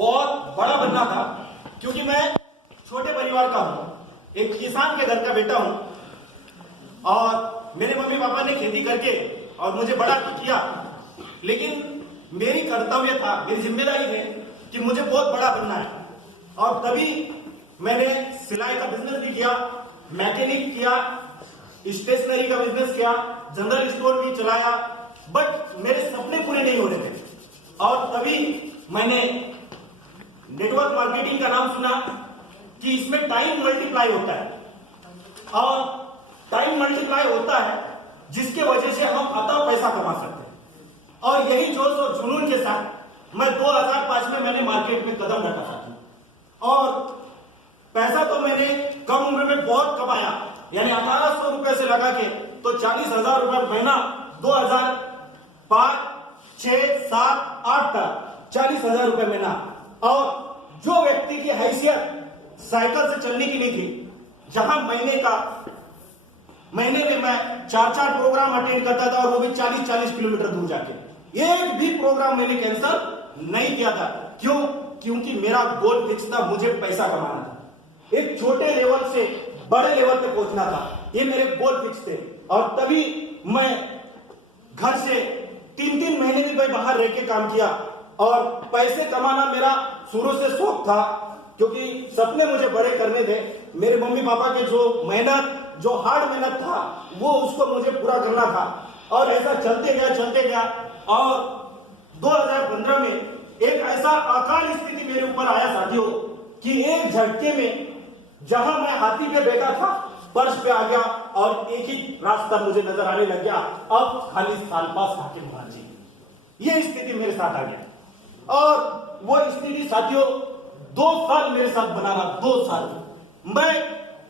बहुत बड़ा बनना था, क्योंकि मैं छोटे परिवार का हूं, एक किसान के घर का बेटा हूं और मेरे मम्मी पापा ने खेती करके और मुझे बड़ा किया। लेकिन मेरी कर्तव्य था, मेरी जिम्मेदारी है कि मुझे बहुत बड़ा बनना है। और तभी मैंने सिलाई का बिजनेस भी किया, मैकेनिक किया, स्टेशनरी का बिजनेस किया, जनरल स्टोर भी चलाया, बट मेरे सपने पूरे नहीं हो रहे थे। और तभी मैंने नेटवर्क मार्केटिंग का नाम सुना कि इसमें टाइम मल्टीप्लाई होता है और टाइम मल्टीप्लाई होता है जिसके वजह से हम अतः पैसा कमा सकते हैं। और यही जोश और जुनून के साथ मैं 2005 में मैंने मार्केट में कदम रखा था और पैसा तो मैंने कम उम्र में बहुत कमाया, यानी 1800 रुपए से लगा के तो 40,000 रुपए महीना 2005, 6, 7, 8 तक 40,000 रुपए महीना। और जो व्यक्ति की हैसियत साइकिल से चलने की नहीं थी, जहां महीने में मैं 4 प्रोग्राम अटेंड करता था और वो भी 40 किलोमीटर दूर जाके, एक भी प्रोग्राम मैंने कैंसिल नहीं किया था। क्यों? क्योंकि मेरा गोल फिक्स था, मुझे पैसा कमाना था, एक छोटे लेवल से बड़े लेवल पे पहुंचना था, ये मेरे गोल फिक्स थे। और तभी मैं घर से 3 महीने भी मैं बाहर रह के काम किया और पैसे कमाना मेरा शुरू से शौक था, क्योंकि सपने मुझे बड़े करने थे। मेरे मम्मी पापा के जो हार्ड मेहनत था वो उसको मुझे पूरा करना था। और ऐसा चलते गया और 2015 में एक ऐसा अकाल स्थिति मेरे ऊपर आया साथियों कि एक झटके में जहां मैं हाथी पे बैठा था फर्श पे आ गया और एक ही रास्ता मुझे नजर आने लग गया, अब खाली साल पास आके महाराजी। ये स्थिति मेरे साथ आ गया और वो स्थिति साथियों 2 साल मेरे साथ बना रहा। 2 साल मैं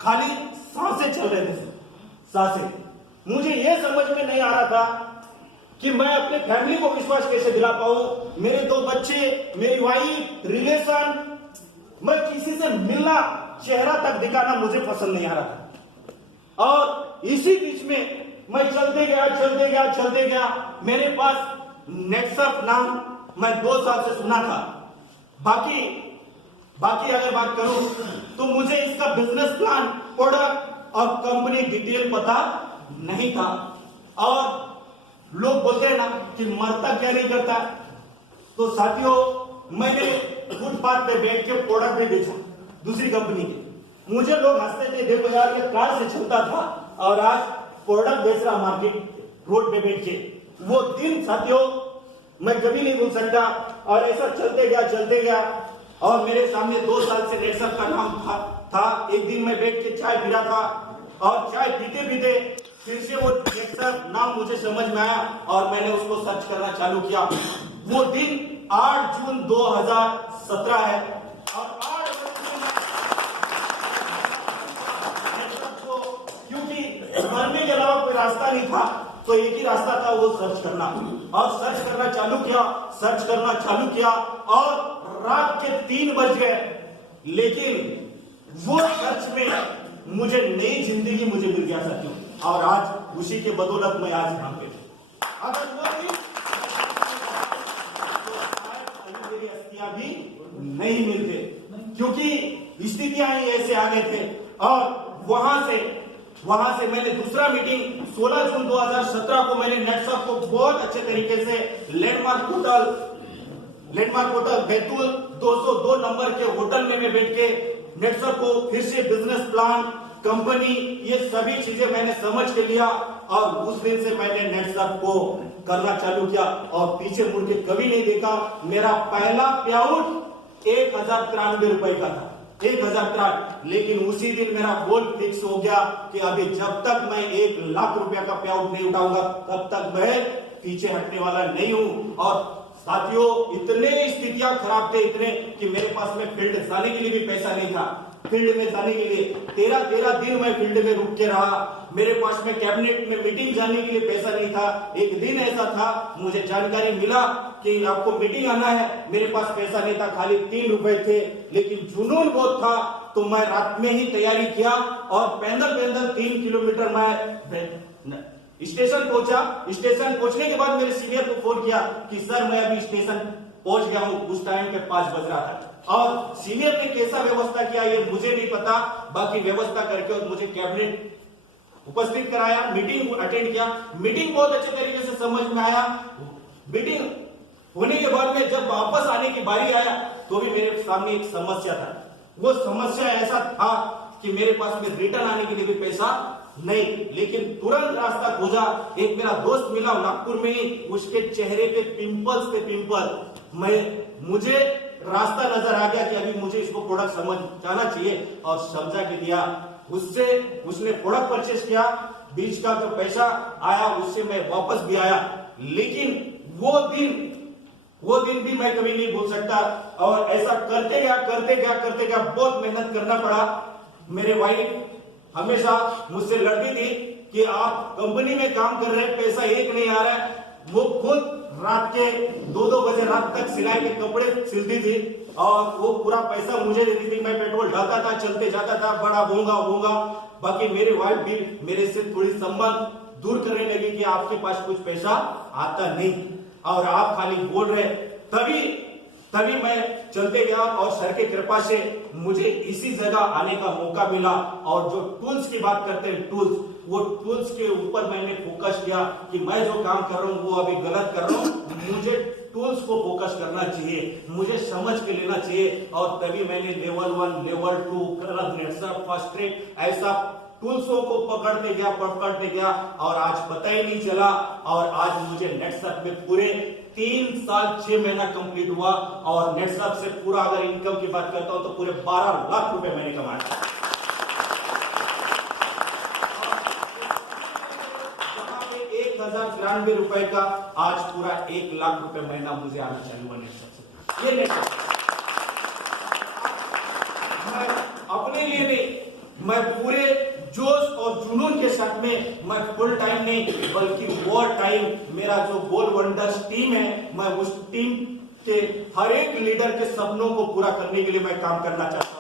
खाली सांसें चल रहे थे, सांसें। मुझे यह समझ में नहीं आ रहा था कि मैं अपने फैमिली को विश्वास कैसे दिला पाऊं। मेरे 2 बच्चे, मेरी वाइफ, रिलेशन, मैं किसी से मिलना, चेहरा तक दिखाना मुझे पसंद नहीं आ रहा था। और इसी बीच में मैं चलते गया। मेरे पास नेटसर्फ नाम मैं 2 साल से सुना था। बाकी अगर बात करूं तो मुझे इसका बिजनेस प्लान, प्रोडक्ट और कंपनी डिटेल पता नहीं था। और लोग बोलते हैं ना कि मरता क्या नहीं करता, तो साथियों मैंने फुटपाथ पे बैठ के प्रोडक्ट भी बेचा दूसरी कंपनी के। मुझे लोग हंसते थे, देखो यार ये कार से चलता था और आज प्रोडक्ट बेच रहा मार्केट रोड पे बैठ के। वो दिन साथियों मैं कभी नहीं भूल सकता। और ऐसा चलते गया और मेरे सामने 2 साल से नेटसर्फ का नाम था। एक दिन मैं बैठ के चाय पी रहा था और चाय पीते फिर से वो नेटसर्फ नाम मुझे समझ में आया और मैंने उसको सर्च करना चालू किया। वो दिन 8 जून 2017 है और 8 जून क्योंकि मरने के अलावा कोई रास्ता नहीं था, तो एक ही रास्ता था, वो सर्च करना। और सर्च करना चालू किया और रात के 3 बज गए, लेकिन वो सर्च में मुझे नई जिंदगी मुझे मिल गया साथियों। और आज उसी के बदौलत मैं आज यहाँ पे हूं। अगर वो मेरी अस्थियां भी नहीं मिलते, क्योंकि स्थितियां ही ऐसे आ गए थे। और वहां से मैंने दूसरा मीटिंग 16 जून 2017 को मैंने नेटसर्फ को बहुत अच्छे तरीके से लैंडमार्क होटल बैतूल 202 नंबर के होटल में मैं बैठ के नेटसर्फ को फिर से बिजनेस प्लान, कंपनी, ये सभी चीजें मैंने समझ के लिया। और उस दिन से मैंने नेटसर्फ को करना चालू किया और पीछे मुड़ के कभी नहीं देखा। मेरा पहला पेआउट 1093 रुपए का था, 1000। लेकिन उसी दिन मेरा गोल फिक्स हो गया कि अभी जब तक मैं 1 लाख रुपया का पेआउट नहीं उठाऊंगा तब तक मैं पीछे हटने वाला नहीं हूं। और साथियों इतने स्थितियां खराब थे, इतने कि मेरे पास में फील्ड जाने के लिए भी पैसा नहीं था। फील्ड में जाने के लिए 13 दिन मैं फील्ड में रुक के रहा। मेरे पास में कैबिनेट में मीटिंग जाने के लिए पैसा नहीं था। एक दिन ऐसा था, मुझे जानकारी मिला कि आपको मीटिंग आना है, मेरे पास पैसा नहीं था, खाली 3 रुपए थे, लेकिन जुनून बहुत था। तो मैं रात में ही तैयारी किया और पैदल 3 किलोमीटर मैं स्टेशन पहुंचा। स्टेशन पहुंचने के बाद मेरे सीनियर को फोन किया कि सर मैं अभी स्टेशन पहुंच गया हूं उस टाइम पे 5 बज रहा था। और सीनियर ने कैसा व्यवस्था किया ये मुझे नहीं पता, बाकी व्यवस्था करके और मुझे कैबिनेट उपस्थित कराया, मीटिंग अटेंड किया। मीटिंग बहुत अच्छे तरीके से समझ में आया। मीटिंग होने के बाद में जब वापस आने की बारी आया तो भी मेरे सामने एक समस्या था। वो समस्या ऐसा था कि मेरे पास में रिटर्न आने के लिए भी पैसा नहीं, लेकिन तुरंत रास्ता खोजा। एक मेरा दोस्त मिला नागपुर में ही, उसके चेहरे पे पिंपल्स पे पिंपल। मुझे रास्ता नजर आ गया कि अभी मुझे इसको प्रोडक्ट समझ जाना चाहिए और समझा के दिया। उसने प्रोडक्ट परचेस किया, बीच का जो पैसा आया उससे मैं वापस भी आया। लेकिन वो दिन भी मैं कभी नहीं भूल सकता। और ऐसा करते गया बहुत मेहनत करना पड़ा। मेरे वाइफ हमेशा मुझसे लड़ती थी कि आप कंपनी में काम कर रहे हैं, पैसा एक नहीं आ रहा है। वो खुद रात के 2-2 बजे रात तक सिलाई के कपड़े सिलती थी और वो पूरा पैसा मुझे देती थी। मैं पेट्रोल डालता था, चलते जाता था, बड़ा होगा। बाकी मेरी वाइफ भी मेरे से थोड़ी संबंध दूर करने लगी कि आपके पास कुछ पैसा आता नहीं और आप खाली बोल रहे। तभी मैं चलते गया और सर की कृपा से मुझे इसी जगह आने का मौका मिला। और जो टूल्स की बात करते हैं, वो टूल्स के ऊपर मैंने फोकस किया कि मैं जो काम कर रहा हूं वो अभी गलत कर रहा हूं, मुझे टूल्स को फोकस करना चाहिए, मुझे समझ के लेना चाहिए। और तभी मैंने level 1, level 2, Netsurf, fast track ऐसा टूल्सों को पकड़ते गया और आज पता ही नहीं चला। और आज मुझे नेटसर्फ में पूरे 3 साल 6 महीना कंप्लीट हुआ और नेटसर्फ से पूरा अगर इनकम की बात करता हूं तो पूरे 12 लाख रुपए मैंने कमाया। 1093 रुपए का आज पूरा 1 लाख रुपए महीना मुझे आना चालू हुआ नेटसर्फ से। ये नेटसर्फ मैं अपने लिए नहीं, मैं पूरे जोश और जुनून के साथ में, मैं फुल टाइम नहीं बल्कि वो टाइम मेरा जो गोल वंडर्स टीम है, मैं उस टीम के हर एक लीडर के सपनों को पूरा करने के लिए मैं काम करना चाहता हूं।